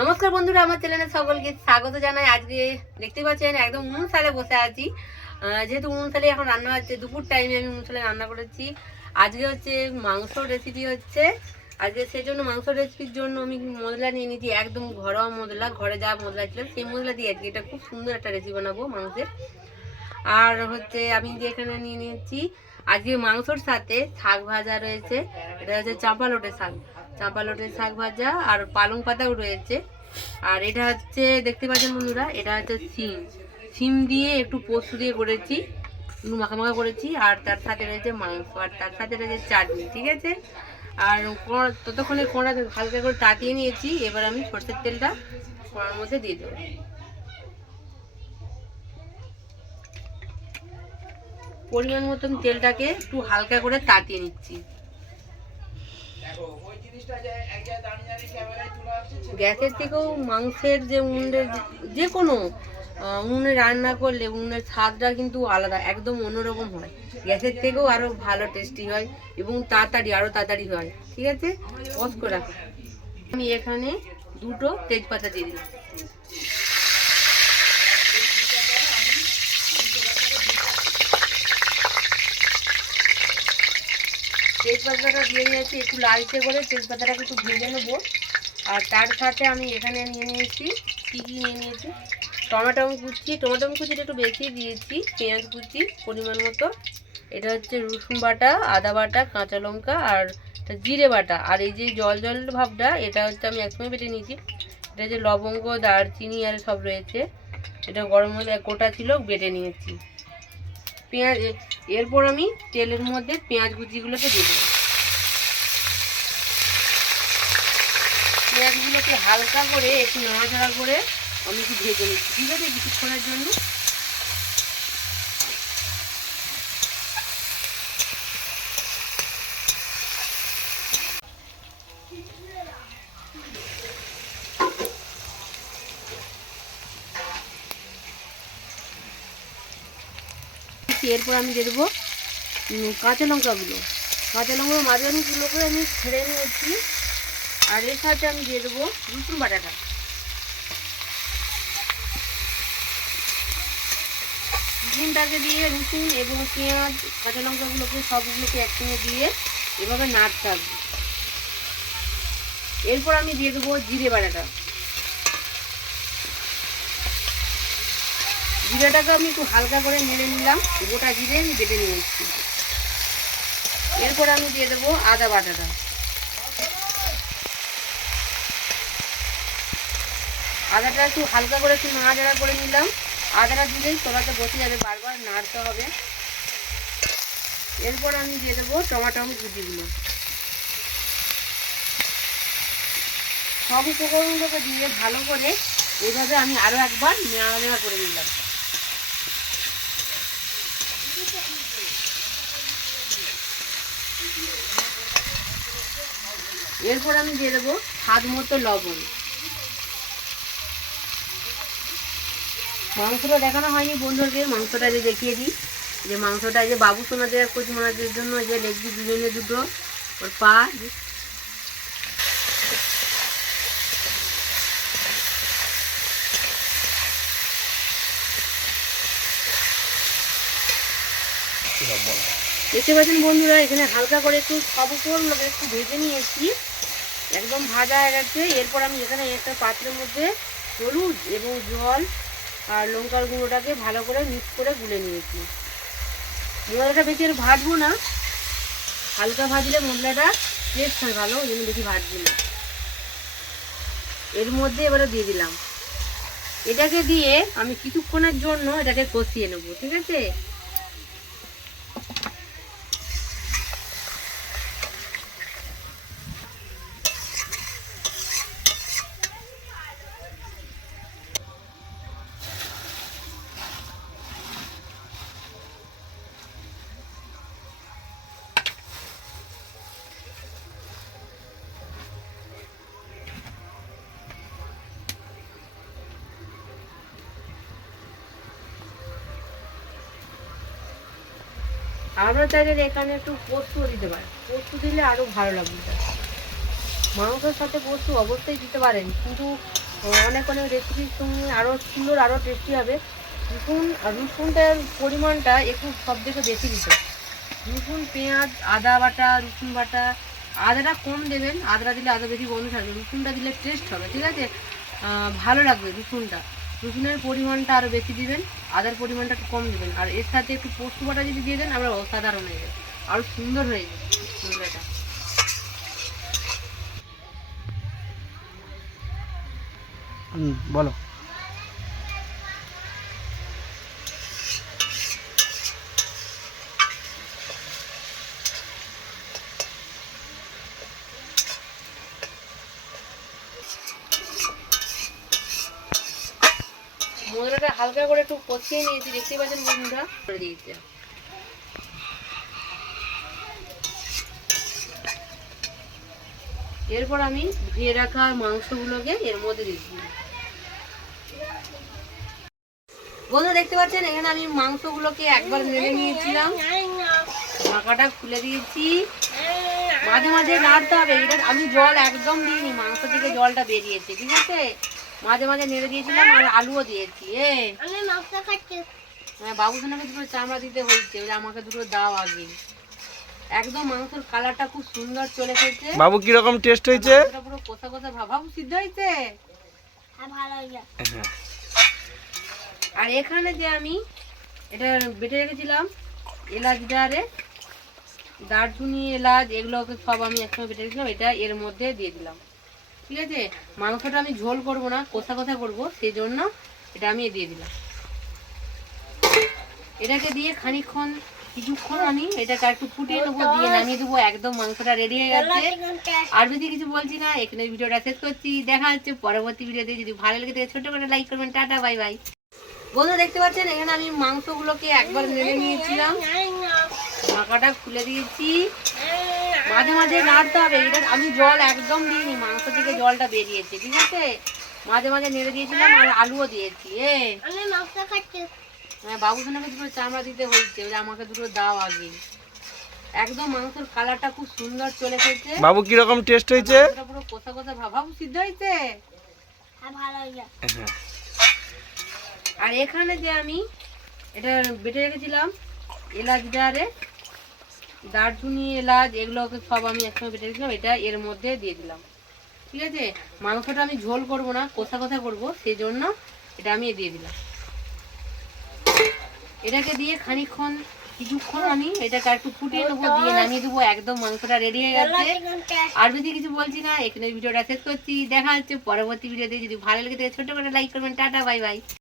নমস্কার বন্ধুরা, আমার চ্যানেলে সকলকে স্বাগত জানাই। আজকে দেখতে পাচ্ছেন, একদম উনুন সালে বসে আছি। যেহেতু উনুন সালে এখন রান্না হচ্ছে, দুপুর টাইমে আমি উনুন সালে রান্না করেছি। আজকে হচ্ছে মাংস রেসিপি হচ্ছে। আজকে সেই জন্য মাংস রেসিপির জন্য আমি মশলা নিয়ে নিয়েছি, একদম ঘরোয়া মশলা, ঘরে যা মশলা ছিল সেই মশলা দিয়ে আজকে এটা খুব সুন্দর একটা রেসিপি বানাবো মাংসের আর হচ্ছে আমি যে এখানে নিয়ে নিয়েছি, আজকে মাংসর সাথে শাক ভাজা রয়েছে, এটা হচ্ছে চাঁপা শাক। চাঁপা লোটের শাক ভাজা আর পালং পাতাও রয়েছে। আর এটা হচ্ছে, দেখতে পাচ্ছেন বন্ধুরা, এটা হচ্ছে সিম সিম দিয়ে একটু পোস্ত দিয়ে করেছি, একটু মাখা মাখা করেছি, আর তার সাথে রয়েছে মাংস, আর তার সাথে রয়েছে চাটনি, ঠিক আছে? আর ততক্ষণে কোঁড়া হালকা করে তাতিয়ে নিয়েছি, এবার আমি সর্ষের তেলটা কোঁড়ার মধ্যে দিয়ে দেবো। পরিমাণ মতন তেলটাকে একটু হালকা করে তাতিয়ে নিচ্ছি। গ্যাসের থেকেও মাংসের যে উনুনের যে কোনো উনুনে রান্না করলে উনুনের স্বাদটা কিন্তু আলাদা একদম অন্যরকম হয়। গ্যাসের থেকেও আরও ভালো টেস্টি হয় এবং তাড়াতাড়ি আরও তাড়াতাড়ি হয়। ঠিক আছে? অফ করে আমি এখানে দুটো তেজপাতা দিয়ে দিলাম। তেজপাতাটা দিয়ে নিয়েছি, একটু লালচে করে তেজপাতাটাকে একটু ভেজে নেব। আর তার সাথে আমি এখানে নিয়ে নিয়েছি, কী কী নিয়ে নিয়েছি? টমেটো কুচি, টমেটো কুচিটা একটু বেশি দিয়েছি, পেঁয়াজ কুচি পরিমাণ মতো। এটা হচ্ছে রসুন বাটা, আদা বাটা, কাঁচা লঙ্কা আর জিরে বাটা। আর এই যে জল জল ভাবটা, এটা হচ্ছে আমি একসঙ্গে বেটে নিয়েছি। এটা যে লবঙ্গ, দারচিনি আর সব রয়েছে। এটা গরম মধ্যে গোটা ছিল বেটে নিয়েছি। পেঁয়াজ, এরপর আমি তেলের মধ্যে পেঁয়াজ কুচিগুলোকে দিয়ে দেবো। পেঁয়াজগুলোকে হালকা করে একটু নাড়াচাড়া করে আমি একটু ভেজে নিচ্ছি। ঠিক আছে? কিছুক্ষণের জন্য এরপর আমি দিয়ে দেবো কাঁচা লঙ্কাগুলো। কাঁচা লঙ্কা মাঝারিগুলো করে আমি ছেড়ে নিয়েছি, আর এর সাথে আমি দিয়ে দেবো রসুন বাটাটা। রসুনটাকে দিয়ে রসুন এবং পেঁয়াজ, কাঁচা লঙ্কাগুলোকে সবগুলোকে একসঙ্গে দিয়ে এভাবে নাড়তে হবে। এরপর আমি দিয়ে দেবো জিরে বাটাটা। জিরেটাকে আমি একটু হালকা করে নেড়ে নিলাম। গোটা জিরে আমি বেটে নিয়েছি। এরপর আমি দিয়ে দেবো আদা বাটাটা। আদাটা একটু হালকা করে একটু নাড়াচাড়া করে নিলাম। আদাটা দিলেই তোলাতে বসে যাবে বারবার, নাড়তে হবে। এরপর আমি দিয়ে দেবো টমাটো কুচিগুলো সব উপকরণগুলোকে দিয়ে ভালো করে এইভাবে আমি আরও একবার নাড়াচাড়া করে নিলাম। এরপর আমি দিয়ে দেবো স্বাদ মতো লবণ। মাংসটা দেখানো হয়নি বন্ধুদের মাংসটা যে দেখিয়ে দিই। যে মাংসটা যে বাবু সোনাদের কচি মোনাদের জন্য যে লেগ দুজনে দুটো, ওর পা দেখতে পাচ্ছেন বন্ধুরা, এখানে হালকা করে একটু সব উপকরণগুলোকে একটু ভেজে নিয়েছি একদম ভাজা হয়ে গেছে। এরপর আমি এখানে একটা পাত্রের মধ্যে হলুদ এবং জল আর লঙ্কার গুঁড়োটাকে ভালো করে মিক্স করে গুলে নিয়েছি। মশলাটা বেশি আর ভাজবো না। হালকা ভাজলে মশলাটা টেস্ট হয় ভালো, ওই জন্য বেশি ভাজবো না। এর মধ্যে এবারে দিয়ে দিলাম। এটাকে দিয়ে আমি কিছুক্ষণের জন্য এটাকে কষিয়ে নেব, ঠিক আছে? আমরা চাইলে এখানে একটু পোস্ত দিতে পারি পোস্ত দিলে আরও ভালো লাগবে। মাংসের সাথে পোস্ত অবশ্যই দিতে পারেন, কিন্তু অনেক অনেক রেসিপির সঙ্গে আরও সুন্দর আরও টেস্টি হবে। রসুন রসুনটার পরিমাণটা একটু সব থেকে বেশি দিতে রসুন, পেঁয়াজ, আদা বাটা, রসুন বাটা, আদাটা কম দেবেন, আদাটা দিলে আদা বেশি গন্ধ থাকবে। রসুনটা দিলে টেস্ট হবে, ঠিক আছে? ভালো লাগবে রসুনটা। রসুনের পরিমাণটা আরও বেশি দিবেন, আদার পরিমাণটা একটু কম দেবেন। আর এর সাথে একটু পোস্ত বাটা যদি দিয়ে দেন, আমরা অসাধারণ হয়ে যাবে। আরও সুন্দর হয়ে যাবে হুম, বলো। মশলাটা হালকা করে একটু কষিয়ে নিয়েছি, দেখতে পাচ্ছেন বন্ধুরা? করে দিয়েছি। এরপর আমি ধুয়ে রাখা মাংসগুলোকে এর মধ্যে দিয়েছি বন্ধুরা, দেখতে পাচ্ছেন, এখানে আমি মাংসগুলোকে একবার নেড়ে নিয়েছিলাম। মাখাটা খুলে দিয়েছি। মাঝে মাঝে নাড়তে হবে। এটা আমি জল একদম দিইনি, মাংস থেকে জলটা বেরিয়েছে, ঠিক আছে? মাঝে মাঝে নেড়ে দিয়েছিলাম আর আলুও দিয়েছি এ। আমি খাচ্ছি। হ্যাঁ বাবুসোনাকে দুটো চামড়া দিতে হয়েছে ওই আমাকে দুটো দাও আগে। একদম মাংসের কালারটা খুব সুন্দর চলে এসেছে। বাবু কীরকম টেস্ট হয়েছে? পুরো কষা কষা ভাব বাবু সিদ্ধ হয়েছে? আর ভালো হয়ে। আর এখানে যে আমি এটা বেটে রেখেছিলাম এলাচ ডারে দারচিনি এলাচ এগুলোকে সব আমি একসঙ্গে বেটে রেখেছিলাম এটা এর মধ্যে দিয়ে দিলাম। ঠিক আছে? মাংসটা আমি ঝোল করব না কষা কষা করব সেই জন্য এটা আমি দিয়ে দিলাম। এটাকে দিয়ে খানিকক্ষণ, কিছুক্ষণ আমি এটাকে একটু ফুটিয়ে নেব, দিয়ে নামিয়ে দেবো, একদম মাংসটা রেডি হয়ে গেছে আর বেশি কিছু বলছি না, এখানে ভিডিওটা শেষ করছি। দেখা হচ্ছে পরবর্তী ভিডিওতে। যদি ভালো লেগে থাকে ছোট করে লাইক করবেন। Tata, bye bye. বন্ধু, দেখতে পাচ্ছেন, এখানে আমি মাংসগুলোকে একবার নেড়ে নিয়েছিলাম। ঢাকাটা খুলে দিয়েছি। মাঝে মাঝে নাড়তে হবে। এটা আমি জল একদম দিইনি মাংস থেকে জলটা বেরিয়েছে ঠিক আছে? মাঝে মাঝে নেড়ে দিয়েছিলাম আর আলুও দিয়েছি এ। আমি মাংস খাচ্ছি। হ্যাঁ দুটো চামড়া দিতে হয়েছে ওই আমাকে দুটো দাও আগে। একদম মাংসের কালারটা খুব সুন্দর চলে এসেছে। বাবু কীরকম টেস্ট হয়েছে? পুরো কষা ভাব বাবু সিদ্ধ হয়েছে? আর ভালো হয়ে। আর এখানে যে আমি এটা বেটে রেখেছিলাম এলাচ ডারে দারচিনি, এলাচ এগুলোকে সব আমি একসঙ্গে বেটে রেখেছিলাম, এটা এর মধ্যে দিয়ে দিলাম। ঠিক আছে? মাংসটা আমি ঝোল করব না কষা কষা করব সেই জন্য এটা আমি দিয়ে দিলাম। এটাকে দিয়ে খানিকক্ষণ, কিছুক্ষণ আমি এটাকে একটু ফুটিয়ে নেব, দিয়ে নামিয়ে দেবো, একদম মাংসটা রেডি হয়ে গেছে। আর বেশি কিছু বলছি না, এখানে ভিডিওটা শেষ করছি, দেখা হচ্ছে পরবর্তী ভিডিওতে, যদি ভালো লেগে থাকে ছোট করে লাইক করবেন, টাটা বাই বাই